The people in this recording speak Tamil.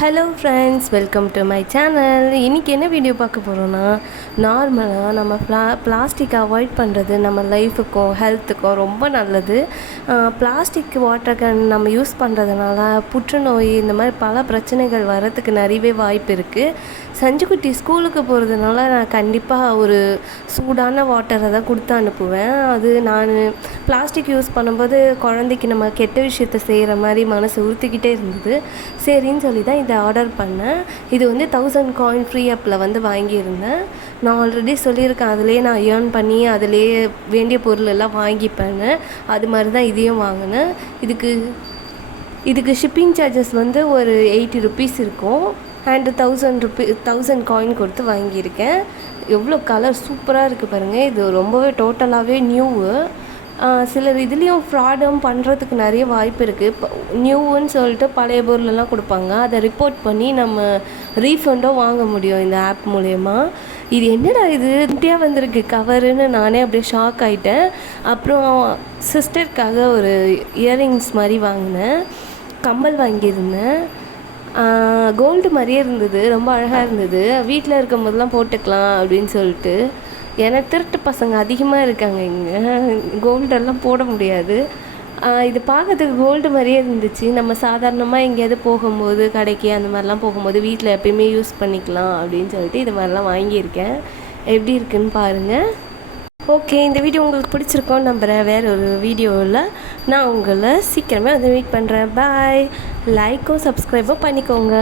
Hello friends, welcome to my channel. இன்றைக்கி என்ன வீடியோ பார்க்க போகிறோன்னா, நார்மலாக நம்ம பிளாஸ்டிக் அவாய்ட் பண்ணுறது நம்ம லைஃபுக்கும் ஹெல்த்துக்கும் ரொம்ப நல்லது. பிளாஸ்டிக் வாட்டர் கேன் நம்ம யூஸ் பண்ணுறதுனால புற்றுநோய் இந்த மாதிரி பல பிரச்சனைகள் வர்றதுக்கு நிறையவே வாய்ப்பு இருக்குது. சஞ்சுக்குட்டி ஸ்கூலுக்கு போகிறதுனால நான் கண்டிப்பாக ஒரு சூடான வாட்டரை தான் கொடுத்து அனுப்புவேன். அது நான் பிளாஸ்டிக் யூஸ் பண்ணும்போது குழந்தைக்கு நம்ம கெட்ட விஷயத்த செய்கிற மாதிரி மனசு உறுத்திக்கிட்டே இருந்தது. சரின்னு சொல்லி தான் இதை ஆர்டர் பண்ணேன். இது வந்து 1000 காயின் ஃப்ரீ ஆப்பில் வந்து வாங்கியிருந்தேன். நான் ஆல்ரெடி சொல்லியிருக்கேன், அதிலே நான் ஏர்ன் பண்ணி அதிலே வேண்டிய பொருள் எல்லாம் வாங்கிப்பேன்னு. அது மாதிரி தான் இதையும் வாங்கினேன். இதுக்கு ஷிப்பிங் சார்ஜஸ் வந்து ஒரு 80 ருபீஸ் இருக்கும். அண்டு 1000 காயின் கொடுத்து வாங்கியிருக்கேன். எவ்வளோ கலர் சூப்பராக இருக்குது பாருங்கள். இது ரொம்பவே டோட்டலாகவே நியூவு. சிலர் இதுலேயும் ஃப்ராடும் பண்ணுறதுக்கு நிறைய வாய்ப்பு இருக்குது. இப்போ நியூவுன்னு சொல்லிட்டு பழைய பொருளெல்லாம் கொடுப்பாங்க. அதை ரிப்போர்ட் பண்ணி நம்ம ரீஃபண்டும் வாங்க முடியும் இந்த ஆப் மூலயமா. இது என்னடா இது இந்தியாக வந்திருக்கு கவருன்னு நானே அப்படியே ஷாக் ஆகிட்டேன். அப்புறம் சிஸ்டருக்காக ஒரு இயரிங்ஸ் மாதிரி வாங்கினேன், கம்மல் வாங்கியிருந்தேன். கோல்டு மாதிரியே இருந்தது, ரொம்ப அழகாக இருந்தது. வீட்டில் இருக்கும்போதெல்லாம் போட்டுக்கலாம் அப்படின்னு சொல்லிட்டு. ஏன்னா திருட்டு பசங்க அதிகமாக இருக்காங்க இங்கே, கோல்டெல்லாம் போட முடியாது. இது பார்க்கறதுக்கு கோல்டு மாதிரியே இருந்துச்சு. நம்ம சாதாரணமாக எங்கேயாவது போகும்போது கடைக்கு அந்த மாதிரிலாம் போகும்போது வீட்டில் எப்பயுமே யூஸ் பண்ணிக்கலாம் அப்படின்னு சொல்லிட்டு இது மாதிரிலாம் வாங்கியிருக்கேன். எப்படி இருக்குன்னு பாருங்கள். ஓகே, இந்த வீடியோ உங்களுக்கு பிடிச்சிருக்கோன்னு நம்புகிறேன். வேறு ஒரு வீடியோவில் நான் உங்களை சீக்கிரமே வந்து மீட் பண்ணுறேன். பாய். லைக்கும் சப்ஸ்கிரைபும் பண்ணிக்கோங்க.